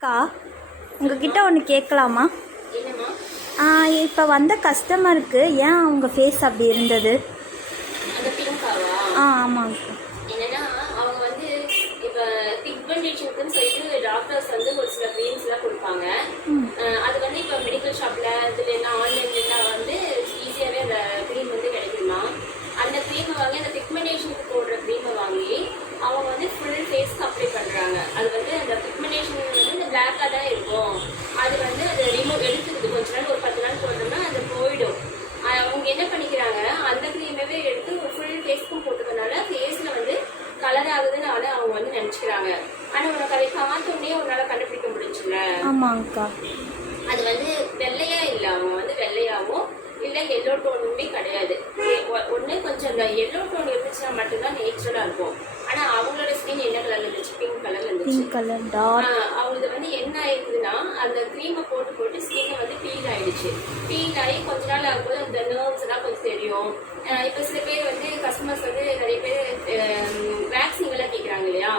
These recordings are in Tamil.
அக்கா, உங்ககிட்ட ஒன்று கேட்கலாமா? என்னம்மா? இப்போ வந்த கஸ்டமருக்கு ஏன் அவங்க ஃபேஸ் அப்படி இருந்தது? அந்த பிங்காவா? ஆமாங்க. என்னன்னா அவங்க வந்து இப்போ பிக்மெண்டேஷனுக்குன்னு சொல்லிட்டு டாக்டர்ஸ் வந்து ஒரு சில க்ரீம்ஸ்லாம் கொடுப்பாங்க. அது வந்து இப்போ மெடிக்கல் ஷாப்பில் இதில் என்ன ஆன்லைன்லாம் வந்து ஈஸியாகவே அந்த க்ரீம் வந்து கிடைக்குமா. அந்த க்ரீமை வாங்கி அந்த பிக்மெண்டேஷனுக்கு போடுற க்ரீமை வாங்கி அவங்க வந்து ஃபுல் ஃபேஸ்க்கு அப்ளை பண்ணுறாங்க. அது வந்து அந்த பிக்மெண்டேஷன் வந்து இந்த பிளாக்காக தான் இருக்கும். அது வந்து அதை ரிமூவ் எடுத்துக்குது. கொஞ்ச நாள் ஒரு 10 நாள் போட்டோம்னா அது போயிடும். அவங்க என்ன பண்ணிக்கிறாங்க, அந்த க்ரீமவே எடுத்து ஒரு ஃபுல் ஃபேஸ்க்கும் போட்டுக்கிறதுனால ஃபேஸில் வந்து கலர் ஆகுதுன்னு அவங்க வந்து நினச்சிக்கிறாங்க. ஆனால் உனக்கு அதை பார்த்தோன்னே உன்னால் கண்டுபிடிக்க முடிஞ்சுல. ஆமாங்கக்கா. அது வந்து வெள்ளையா இல்லை, அவங்க வந்து வெள்ளையாகவும் இல்லை எல்லோ டோனுமே கிடையாது. ஒன்று கொஞ்சம் அந்த எல்லோ டோன் இருந்துச்சுன்னா மட்டும்தான் நேச்சுரலாக இருக்கும். ஆனால் அவங்களோட ஸ்கின் என்ன கலர்ல இருந்துச்சு? பிங்க் கலர்ல இருந்துச்சு. அவங்களுக்கு வந்து என்ன ஆயிருக்குதுன்னா அந்த க்ரீமை போட்டு போட்டு ஸ்கின்னை வந்து பீல் ஆயிடுச்சு. பீல் ஆகி கொஞ்ச நாள் ஆகும்போது அந்த நர்வ்ஸ் எல்லாம் கொஞ்சம் தெரியும். இப்போ சில பேர் வந்து கஸ்டமர்ஸ் வந்து நிறைய பேர் வேக்சின் எல்லாம் கேட்குறாங்க இல்லையா?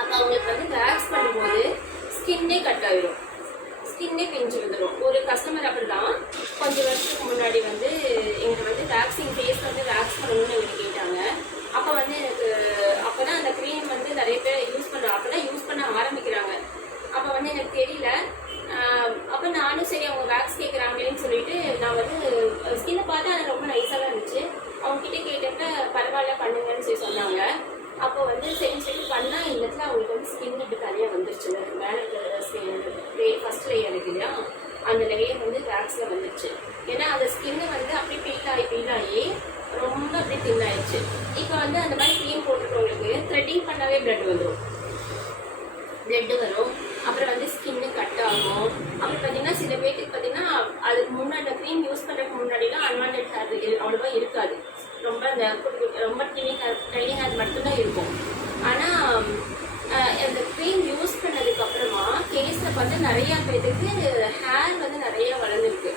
அப்போ அவங்களுக்கு வந்து வேக்ஸ் பண்ணும்போது ஸ்கின்னே கட் ஆயிடும், ஸ்கின்னே பிஞ்சு வந்துடும். ஒரு கஸ்டமர் அப்படிதான் கொஞ்சம் வருஷத்துக்கு முன்னாடி வந்து எங்களுக்கு வந்து வேக்சின் ஃபேஸ் வந்து வேக்ஸ் பண்ணணும்னு எங்களுக்கு கேட்டாங்க. அப்போ வந்து எனக்கு அப்போ தான் அந்த க்ரீம் வந்து நிறைய பேர் யூஸ் பண்ணுறாங்க, அப்போ தான் யூஸ் பண்ண ஆரம்பிக்கிறாங்க. அப்போ வந்து எனக்கு தெரியல. அப்போ நானும் சரி அவங்க வேக்ஸ் கேட்குறாங்களேன்னு சொல்லிட்டு நான் வந்து ஸ்கின்னை பார்த்தா அது ரொம்ப நைஸாக தான் இருந்துச்சு. அவங்ககிட்ட கேட்டப்ப பரவாயில்ல பண்ணுங்கன்னு சொல்லி சொன்னாங்க. அப்போ வந்து சரி சரி பண்ணால் இந்த இடத்துல அவங்களுக்கு வந்து ஸ்கின் இப்படி தனியாக வந்துருச்சு. மேலே ஃபர்ஸ்ட் லேயர் இருக்கு இல்லையா, அந்த லேயர் வந்து வேக்ஸில் வந்துருச்சு. ஏன்னா அந்த ஸ்கின்னு வந்து அப்படியே பீல் ஆகி ரொம்ப அப்படியே தின் ஆயிடுச்சு. இப்போ வந்து அந்த மாதிரி க்ரீம் போட்டுருக்கவங்களுக்கு த்ரெட்டிங் பண்ணாவே பிளட் வரும். அப்புறம் வந்து ஸ்கின்னு கட் ஆகும். அப்புறம் பார்த்தீங்கன்னா சில பேருக்கு பார்த்தீங்கன்னா அதுக்கு முன்னாடி அந்த க்ரீம் யூஸ் பண்ணுறதுக்கு முன்னாடிலாம் அன்வான்டட் ஹேர் அவ்வளோவா இருக்காது. ரொம்ப அந்த ரொம்ப டைனி ஹேர் மட்டும்தான் இருக்கும். ஆனால் அந்த க்ரீம் யூஸ் பண்ணதுக்கு அப்புறமா ஃபேஸில் பார்த்தா நிறையா பேருக்கு ஹேர் வந்து நிறைய வளர்ந்துருக்கு.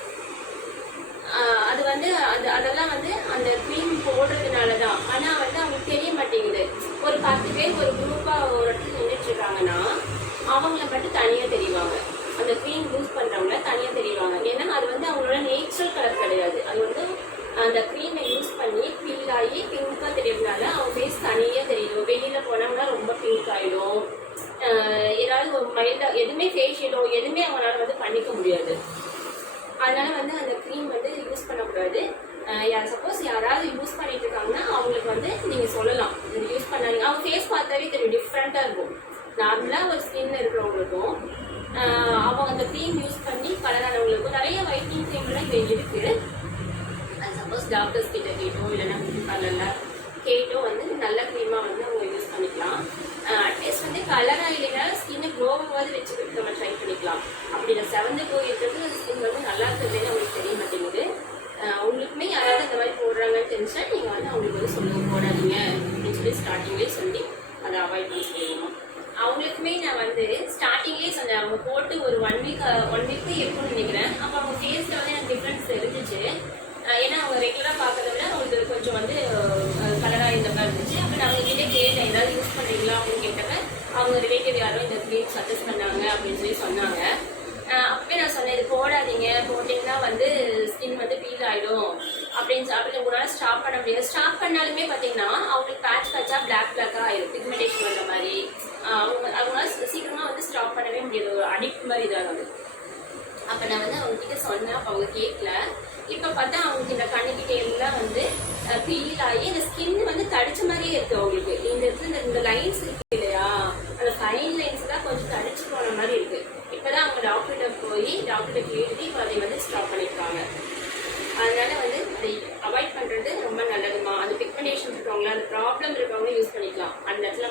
அது வந்து அதெல்லாம் வந்து அந்த க்ரீம் போடுறதுனால தான். ஆனால் வந்து அவங்களுக்கு தெரிய மாட்டேங்குது. ஒரு 10 பேர் ஒரு குரூப்பாக ஒரு இடத்துல நின்றுட்டு இருக்காங்கன்னா அவங்கள மட்டும் தனியாக தெரிவாங்க. அந்த க்ரீம் யூஸ் பண்ணுறவங்கள தனியாக தெரிவாங்க. ஏன்னா அது வந்து அவங்களோட நேச்சுரல் கலர் கிடையாது. அது வந்து அந்த க்ரீமை யூஸ் பண்ணி பீல் ஆகி பிங்காக தெரியறதுனால அவங்க ஃபேஸ் தனியாக தெரியும். வெளியில் போனாங்கன்னா ரொம்ப பிங்க் ஆகிடும். ஏதாவது ஒரு மைல்டாக எதுவுமே ஃபேஷியலோ எதுவுமே அவங்களால வந்து பண்ணிக்க முடியாது. அதனால வந்து அந்த க்ரீம் வந்து யூஸ் பண்ணக்கூடாது. சப்போஸ் யாராவது யூஸ் பண்ணிட்டு இருக்காங்கன்னா அவங்களுக்கு வந்து நீங்கள் சொல்லலாம், இது யூஸ் பண்ணாதீங்க. அவங்க ஃபேஸ் பார்த்தாவே தெரியும், டிஃப்ரெண்ட்டாக இருக்கும். நார்மலாக ஒரு ஸ்கின் இருக்கிறவங்களுக்கும் அவங்க அந்த க்ரீம் யூஸ் பண்ணி கலரானவங்களுக்கும் நிறைய ஒயிட்னிங் க்ரீம்லாம் இங்கே இருக்குது. அது சப்போஸ் டாக்டர்ஸ் கிட்ட கேட்டோ இல்லைன்னா பியூட்டி பார்லரில் கேட்டோ வந்து நல்ல க்ரீமாக வந்து அவங்க யூஸ் பண்ணிக்கலாம். அட்லீஸ்ட் வந்து கலராக இல்லைன்னா ஸ்கின்னு க்ளோவாவது வச்சுக்கிட்டு நம்ம ட்ரை பண்ணிக்கலாம். அப்படி இந்த செவந்து போயிருக்கிறது ஸ்கின் வந்து நல்லா இருக்கிறதுன்னு அவங்களுக்கு தெரிய மாட்டேங்குது. உங்களுக்குமே யாராவது அந்த மாதிரி போடுறாங்கன்னு தெரிஞ்சுன்னா நீங்கள் வந்து அவங்களுக்கு வந்து சொல்லுங்க, போடாதீங்க அப்படின்னு சொல்லி ஸ்டார்டிங்லேயே சொல்லி அதை அவாய்ட் பண்ணி சொல்லுவோம். அவங்களுக்குமே நான் வந்து ஸ்டார்டிங்லேயே சொன்னேன், அவங்க போட்டு ஒரு ஒன் வீக் இருக்கும்னு நினைக்கிறேன். அப்போ அவங்க ஃபேஸில் வந்து எனக்கு டிஃப்ரென்ஸ் தெரிஞ்சிச்சு. ஏன்னா அவங்க ரெகுலராக பார்க்கறத விட அவங்களுக்கு கொஞ்சம் வந்து கலராக இந்த மாதிரி இருந்துச்சு. அப்போ நான் அவங்ககிட்ட கேட்டேன், ஏதாவது யூஸ் பண்ணுறீங்களா அப்படின்னு கேட்டப்ப அவங்க ரிலேட்டிவ் யாரும் இந்த க்ரீம் சஜஸ்ட் பண்ணாங்க அப்படின்னு சொல்லி சொன்னாங்க. அப்பவே நான் சொன்னேன், இது போடாதீங்க, போட்டிங்கன்னா வந்து ஸ்கின் வந்து பீல் ஆகிடும் அப்படின்னு. அப்படி உங்களால் ஸ்டாப் பண்ண முடியாது. ஸ்டாப் பண்ணாலுமே பார்த்தீங்கன்னா அவங்களுக்கு பேட்சாக பிளாக்காக ஆயிடும், பிக்மெண்டேஷன் வந்த மாதிரி. அவங்களால சீக்கிரமாக வந்து ஸ்டாப் பண்ணவே முடியாது, ஒரு அடிக்ட் மாதிரி இதாகுது. அப்போ நான் வந்து அவங்ககிட்ட சொன்னேன், அப்போ அவங்க கேட்கல. இப்போ பார்த்தா அவங்களுக்கு இந்த கண்ணுக்கிட்ட எல்லாம் வந்து பீல் ஆகி இந்த ஸ்கின் வந்து தடிச்ச மாதிரியே இருக்குது அவங்களுக்கு. இந்த இடத்துல இந்த லைன்ஸ் இருக்கு இல்லையா, அந்த ஃபைன் லைன்ஸ் தான் கொஞ்சம் தடிச்சு போன மாதிரி இருக்குது. இப்போதான் அவங்க டாக்டர்கிட்ட போய் டாக்டர்கிட்ட கேட்டு இப்போ அதை வந்து ஸ்டாப் பண்ணியிருக்காங்க. அதனால வந்து அதை அவாய்ட் பண்ணுறது ரொம்ப நல்லதுமா. அந்த பிக்மெண்டேஷன் இருக்கவங்களா, அந்த ப்ராப்ளம் இருக்கவங்க யூஸ் பண்ணிக்கலாம். அந்த இடத்துல